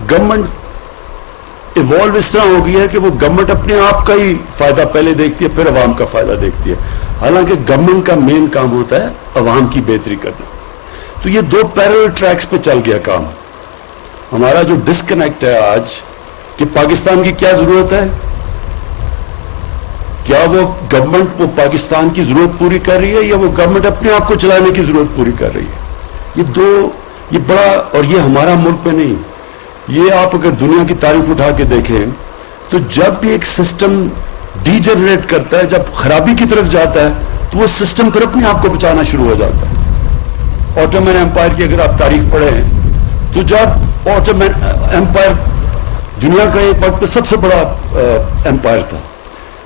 Government evolve اس طرح ہو گئی ہے کہ وہ گورنمنٹ اپنے آپ کا ہی فائدہ پہلے دیکھتی ہے، پھر عوام کا فائدہ دیکھتی ہے، حالانکہ گورنمنٹ کا مین کام ہوتا ہے عوام کی بہتری کرنا۔ تو یہ دو پیرل ٹریکس پہ چل گیا کام۔ ہمارا جو ڈسکنیکٹ ہے آج کہ پاکستان کی کیا ضرورت ہے، کیا وہ گورنمنٹ وہ پاکستان کی ضرورت پوری کر رہی ہے یا وہ گورنمنٹ اپنے آپ کو چلانے کی ضرورت پوری کر رہی ہے؟ یہ بڑا، اور یہ ہمارا ملک میں نہیں، یہ آپ اگر دنیا کی تاریخ اٹھا کے دیکھیں تو جب بھی ایک سسٹم ڈی جنریٹ کرتا ہے، جب خرابی کی طرف جاتا ہے تو وہ سسٹم پھر اپنے آپ کو بچانا شروع ہو جاتا ہے۔ آٹومن ایمپائر کی اگر آپ تاریخ پڑھیں تو جب آٹومن ایمپائر دنیا کا ایک وقت پہ سب سے بڑا ایمپائر تھا،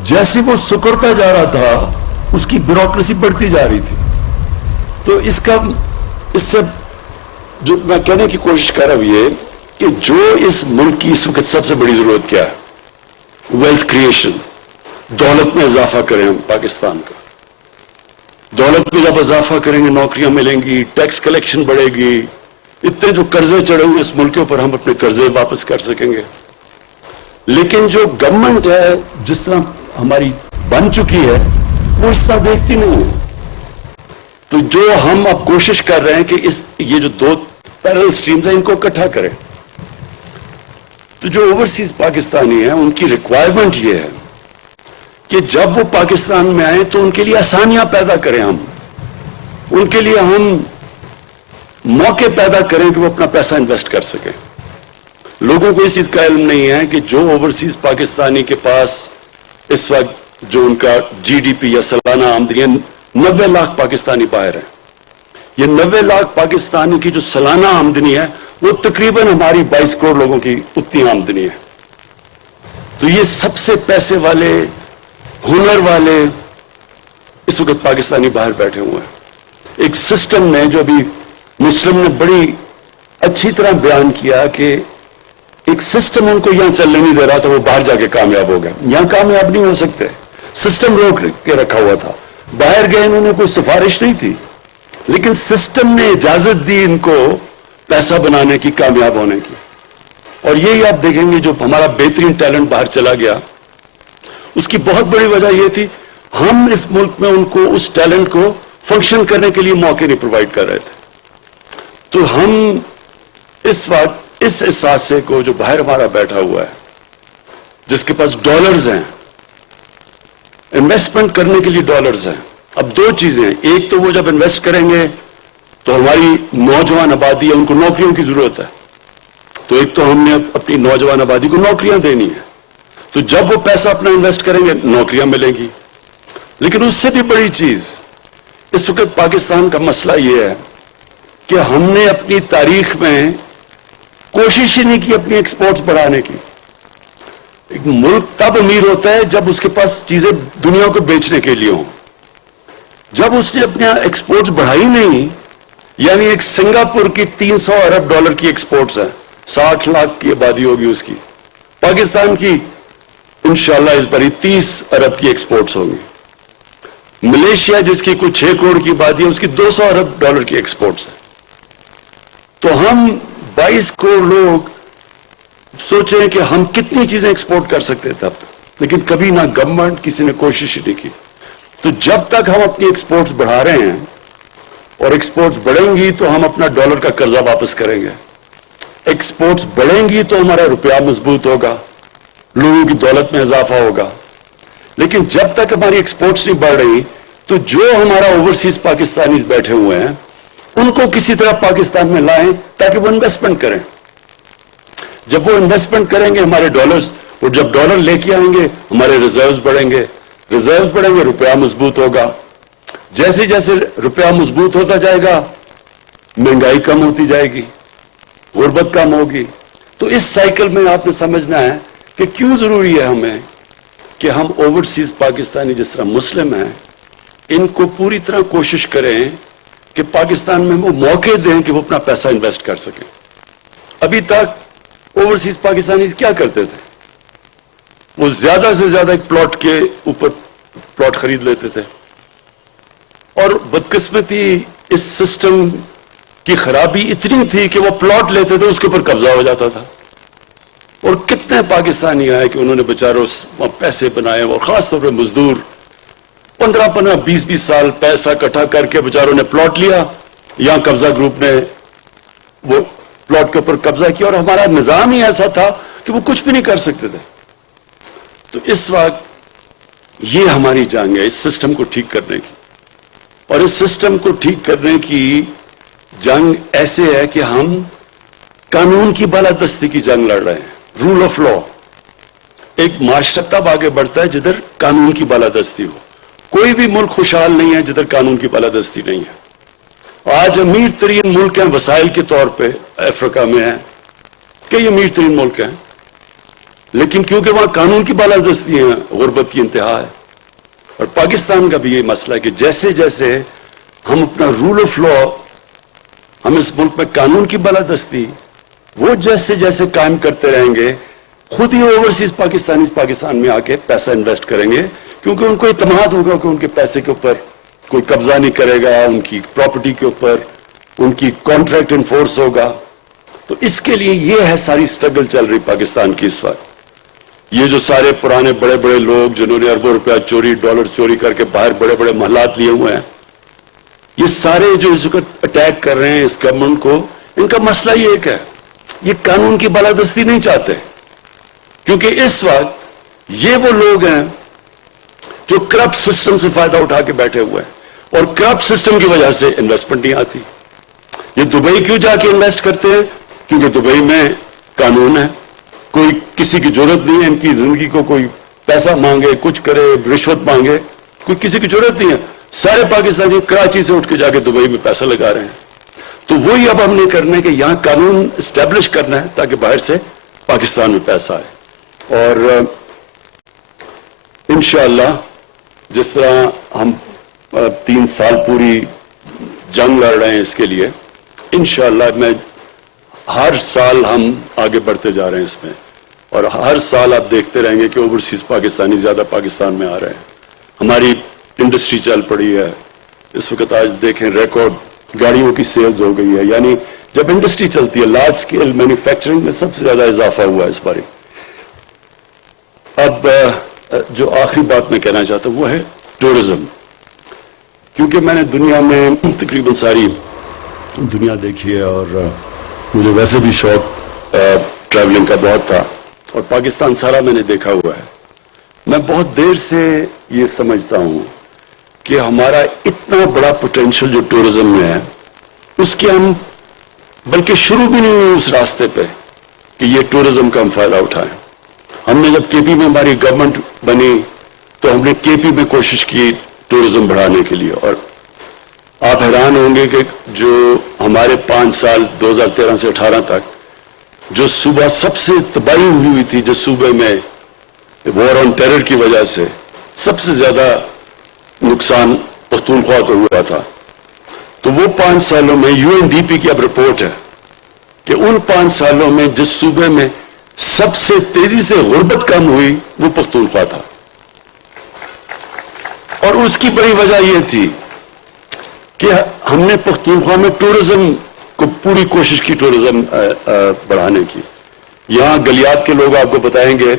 جیسے وہ سکڑتا جا رہا تھا اس کی بیوروکریسی بڑھتی جا رہی تھی۔ تو اس سے جو میں کہنے کی کوشش کر رہا ہوں یہ کہ جو اس ملک کی اس وقت سب سے بڑی ضرورت کیا ہے، ویلتھ کریشن، دولت میں اضافہ کریں ہم پاکستان کا، دولت میں جب اضافہ کریں گے نوکریاں ملیں گی، ٹیکس کلیکشن بڑھے گی، اتنے جو قرضے چڑھے ہوئے اس ملک کے اوپر ہم اپنے قرضے واپس کر سکیں گے۔ لیکن جو گورنمنٹ ہے جس طرح ہماری بن چکی ہے وہ اس طرح دیکھتی نہیں ہے۔ تو جو ہم اب کوشش کر رہے ہیں کہ یہ جو دو پیرل سٹریمز ہیں ان کو اکٹھا کریں، تو جو اوورسیز پاکستانی ہیں ان کی ریکوائرمنٹ یہ ہے کہ جب وہ پاکستان میں آئیں تو ان کے لیے آسانیاں پیدا کریں، ہم ان کے لیے ہم موقع پیدا کریں کہ وہ اپنا پیسہ انویسٹ کر سکیں۔ لوگوں کو اس چیز کا علم نہیں ہے کہ جو اوورسیز پاکستانی کے پاس اس وقت جو ان کا جی ڈی پی یا سالانہ آمدنی 90 لاکھ پاکستانی باہر ہیں، یہ 90 لاکھ پاکستانی کی جو سالانہ آمدنی ہے وہ تقریباً ہماری 22 کروڑ لوگوں کی اتنی آمدنی ہے۔ تو یہ سب سے پیسے والے، ہنر والے اس وقت پاکستانی باہر بیٹھے ہوئے ہیں۔ ایک سسٹم میں جو ابھی مسلم نے بڑی اچھی طرح بیان کیا کہ ایک سسٹم ان کو یہاں چلنے نہیں دے رہا تو وہ باہر جا کے کامیاب ہو گئے، یہاں کامیاب نہیں ہو سکتے، سسٹم روک کے رکھا ہوا تھا۔ باہر گئے انہوں نے کوئی سفارش نہیں تھی، لیکن سسٹم نے اجازت دی ان کو پیسہ بنانے کی، کامیاب ہونے کی۔ اور یہی آپ دیکھیں گے جو ہمارا بہترین ٹیلنٹ باہر چلا گیا، اس کی بہت بڑی وجہ یہ تھی ہم اس ملک میں ان کو اس ٹیلنٹ کو فنکشن کرنے کے لیے موقع نہیں پرووائڈ کر رہے تھے۔ تو ہم اس وقت اس اثاثے کو جو باہر ہمارا بیٹھا ہوا ہے، جس کے پاس ڈالرز ہیں، انویسٹمنٹ کرنے کے لیے ڈالرز ہیں، اب دو چیزیں ہیں، ایک تو وہ جب انویسٹ کریں گے تو ہماری نوجوان آبادی ہے ان کو نوکریوں کی ضرورت ہے، تو ایک تو ہم نے اپنی نوجوان آبادی کو نوکریاں دینی ہے، تو جب وہ پیسہ اپنا انویسٹ کریں گے نوکریاں ملیں گی۔ لیکن اس سے بھی بڑی چیز اس وقت پاکستان کا مسئلہ یہ ہے کہ ہم نے اپنی تاریخ میں کوشش ہی نہیں کی اپنی ایکسپورٹس بڑھانے کی۔ ایک ملک تب امیر ہوتا ہے جب اس کے پاس چیزیں دنیا کو بیچنے کے لیے ہوں۔ جب اس نے اپنے ایکسپورٹس بڑھائی نہیں، یعنی ایک سنگاپور کی 300 ارب ڈالر کی ایکسپورٹس ہے، 60 لاکھ کی آبادی ہوگی اس کی، پاکستان کی انشاءاللہ اس باری 30 ارب کی ایکسپورٹس ہوگی۔ ملیشیا جس کی کوئی 6 کروڑ کی آبادی ہے اس کی 200 ارب ڈالر کی ایکسپورٹس ہے۔ تو ہم 22 کروڑ لوگ سوچیں کہ ہم کتنی چیزیں ایکسپورٹ کر سکتے تھے اب تک، لیکن کبھی نہ گورنمنٹ کسی نے کوشش ہی نہیں کی۔ تو جب تک ہم اپنی ایکسپورٹس بڑھا رہے ہیں اور ایکسپورٹس بڑھیں گی تو ہم اپنا ڈالر کا قرضہ واپس کریں گے، ایکسپورٹس بڑھیں گی تو ہمارا روپیہ مضبوط ہوگا، لوگوں کی دولت میں اضافہ ہوگا۔ لیکن جب تک ہماری ایکسپورٹس نہیں بڑھ رہی تو جو ہمارا اوورسیز پاکستانی بیٹھے ہوئے ہیں ان کو کسی طرح پاکستان میں لائیں تاکہ وہ انویسٹمنٹ کریں۔ جب وہ انویسٹمنٹ کریں گے ہمارے ڈالرز، اور جب ڈالر لے کے آئیں گے ہمارے ریزروز بڑھیں گے، ریزروز بڑھیں گے، روپیہ مضبوط ہوگا۔ جیسے جیسے روپیہ مضبوط ہوتا جائے گا مہنگائی کم ہوتی جائے گی، غربت کم ہوگی۔ تو اس سائیکل میں آپ نے سمجھنا ہے کہ کیوں ضروری ہے ہمیں کہ ہم اوورسیز پاکستانی جس طرح مسلم ہیں ان کو پوری طرح کوشش کریں کہ پاکستان میں وہ موقع دیں کہ وہ اپنا پیسہ انویسٹ کر سکیں۔ ابھی تک اوورسیز پاکستانی کیا کرتے تھے؟ وہ زیادہ سے زیادہ ایک پلاٹ کے اوپر پلاٹ خرید لیتے تھے، اور بدقسمتی اس سسٹم کی خرابی اتنی تھی کہ وہ پلاٹ لیتے تھے اس کے اوپر قبضہ ہو جاتا تھا، اور کتنے پاکستانی آئے کہ انہوں نے بیچاروں پیسے بنائے، اور خاص طور پہ مزدور 15-20 سال پیسہ اکٹھا کر کے بیچاروں نے پلاٹ لیا، یہاں قبضہ گروپ نے وہ پلاٹ کے اوپر قبضہ کیا، اور ہمارا نظام ہی ایسا تھا کہ وہ کچھ بھی نہیں کر سکتے تھے. تو اس وقت یہ ہماری جنگ ہے اس سسٹم کو ٹھیک کرنے کی، اور اس سسٹم کو ٹھیک کرنے کی جنگ ایسے ہے کہ ہم قانون کی بالادستی کی جنگ لڑ رہے ہیں. Rule of law. ایک معاشرہ تب آگے بڑھتا ہے جدھر قانون کی بالادستی ہو. کوئی بھی ملک خوشحال نہیں ہے جدھر قانون کی بالادستی نہیں ہے. آج امیر ترین ملک ہیں وسائل کے طور پہ افریقہ میں ہیں، کئی امیر ترین ملک ہیں، لیکن کیونکہ وہاں قانون کی بالادستی ہے غربت کی انتہا ہے. اور پاکستان کا بھی یہ مسئلہ ہے کہ جیسے جیسے ہم اپنا رول آف لا، ہم اس ملک میں قانون کی بالادستی وہ جیسے جیسے قائم کرتے رہیں گے، خود ہی اوورسیز پاکستانی پاکستان میں آ کے پیسہ انویسٹ کریں گے، کیونکہ ان کو اعتماد ہوگا کہ ان کے پیسے کے اوپر کوئی قبضہ نہیں کرے گا، ان کی پراپرٹی کے اوپر ان کی کانٹریکٹ انفورس ہوگا. تو اس کے لیے یہ ہے ساری سٹرگل چل رہی پاکستان کی اس وقت. یہ جو سارے پرانے بڑے بڑے لوگ جنہوں نے اربوں روپیہ چوری، ڈالر چوری کر کے باہر بڑے بڑے محلات لیے ہوئے ہیں، یہ سارے جو اس وقت اٹیک کر رہے ہیں اس گورنمنٹ کو، ان کا مسئلہ یہ ایک ہے، یہ قانون کی بالادستی نہیں چاہتے. کیونکہ اس وقت یہ وہ لوگ ہیں جو کرپٹ سسٹم سے فائدہ اٹھا کے بیٹھے ہوئے ہیں، اور کرپٹ سسٹم کی وجہ سے انویسٹمنٹ نہیں آتی. یہ دبئی کیوں جا کے انویسٹ کرتے ہیں؟ کیونکہ دبئی میں قانون ہے، کوئی کسی کی ضرورت نہیں ہے ان کی زندگی کو کوئی پیسہ مانگے، کچھ کرے، رشوت مانگے، کوئی کسی کی ضرورت نہیں ہے. سارے پاکستانی کراچی سے اٹھ کے جا کے دبئی میں پیسہ لگا رہے ہیں. تو وہی اب ہم نے کرنے کہ یہاں قانون اسٹیبلش کرنا ہے تاکہ باہر سے پاکستان میں پیسہ آئے. اور انشاءاللہ جس طرح ہم 3 سال پوری جنگ لڑ رہے ہیں اس کے لیے، انشاءاللہ میں ہر سال ہم آگے بڑھتے جا رہے ہیں اس میں، اور ہر سال آپ دیکھتے رہیں گے کہ اوورسیز پاکستانی زیادہ پاکستان میں آ رہے ہیں. ہماری انڈسٹری چل پڑی ہے اس وقت. آج دیکھیں ریکارڈ گاڑیوں کی سیلز ہو گئی ہے. یعنی جب انڈسٹری چلتی ہے لارج سکیل مینوفیکچرنگ میں سب سے زیادہ اضافہ ہوا ہے اس بارے. اب جو آخری بات میں کہنا چاہتا ہوں وہ ہے ٹورزم. کیونکہ میں نے دنیا میں تقریباً ساری دنیا دیکھی ہے، اور مجھے ویسے بھی شوق ٹریولنگ کا بہت تھا، اور پاکستان سارا میں نے دیکھا ہوا ہے. میں بہت دیر سے یہ سمجھتا ہوں کہ ہمارا اتنا بڑا پوٹینشل جو ٹورزم میں ہے اس کے ہم بلکہ شروع بھی نہیں ہوئے اس راستے پہ کہ یہ ٹورزم کا ہم فائدہ اٹھائیں. ہم نے جب کے پی میں ہماری گورنمنٹ بنی تو ہم نے کے پی میں کوشش کی ٹورزم بڑھانے کے لیے، اور آپ حیران ہوں گے کہ جو ہمارے 5 سال 2013 سے 18 تک جو صوبہ سب سے تباہی ہوئی تھی، جس صوبے میں وار آن ٹیرر کی وجہ سے سب سے زیادہ نقصان پختونخوا کو ہوا تھا، تو وہ 5 سالوں میں یو این ڈی پی کی اب رپورٹ ہے کہ ان 5 سالوں میں جس صوبے میں سب سے تیزی سے غربت کم ہوئی وہ پختونخوا تھا. اور اس کی بڑی وجہ یہ تھی کہ ہم نے پختونخوا میں ٹورزم کو پوری کوشش کی ٹورزم بڑھانے کی. یہاں گلیات کے لوگ آپ کو بتائیں گے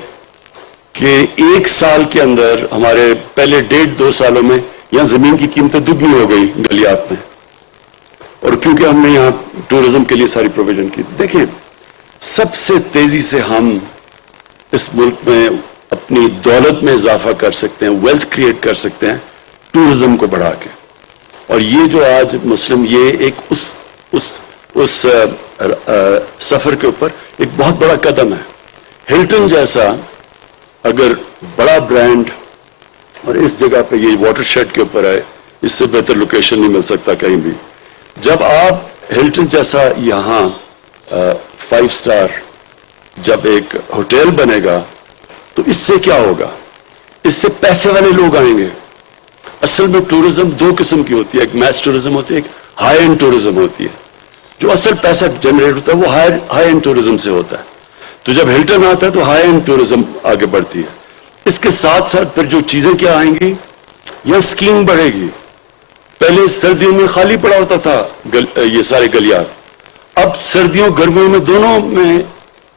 کہ 1 سال کے اندر ہمارے پہلے 1.5-2 سالوں میں یہاں زمین کی قیمتیں دگنی ہو گئی گلیات میں، اور کیونکہ ہم نے یہاں ٹورزم کے لیے ساری پروویژن کی. دیکھیں سب سے تیزی سے ہم اس ملک میں اپنی دولت میں اضافہ کر سکتے ہیں، ویلتھ کریٹ کر سکتے ہیں ٹورزم کو بڑھا کے. اور یہ جو آج مسلم یہ ایک اس سفر کے اوپر ایک بہت بڑا قدم ہے. ہلٹن جیسا اگر بڑا برانڈ اور اس جگہ پہ یہ واٹر شیڈ کے اوپر ہے، اس سے بہتر لوکیشن نہیں مل سکتا کہیں بھی. جب آپ ہلٹن جیسا یہاں 5 سٹار جب ایک ہوٹل بنے گا تو اس سے کیا ہوگا؟ اس سے پیسے والے لوگ آئیں گے. اصل میں ٹورزم 2 قسم کی ہوتی ہے، ایک میس ٹورزم ہوتی ہے، ایک ہائی اینڈ ٹورزم ہوتی ہے. جو اصل پیسہ جنریٹ ہوتا ہے وہ ہائی اینڈ ٹورزم سے ہوتا ہے. تو جب ہلٹن آتا ہے تو ہائی اینڈ ٹورزم آگے بڑھتی ہے. اس کے ساتھ ساتھ پھر جو چیزیں کیا آئیں گی، یہاں اسکیم بڑھے گی. پہلے سردیوں میں خالی پڑا ہوتا تھا یہ سارے گلیات، اب سردیوں گرمیوں میں دونوں میں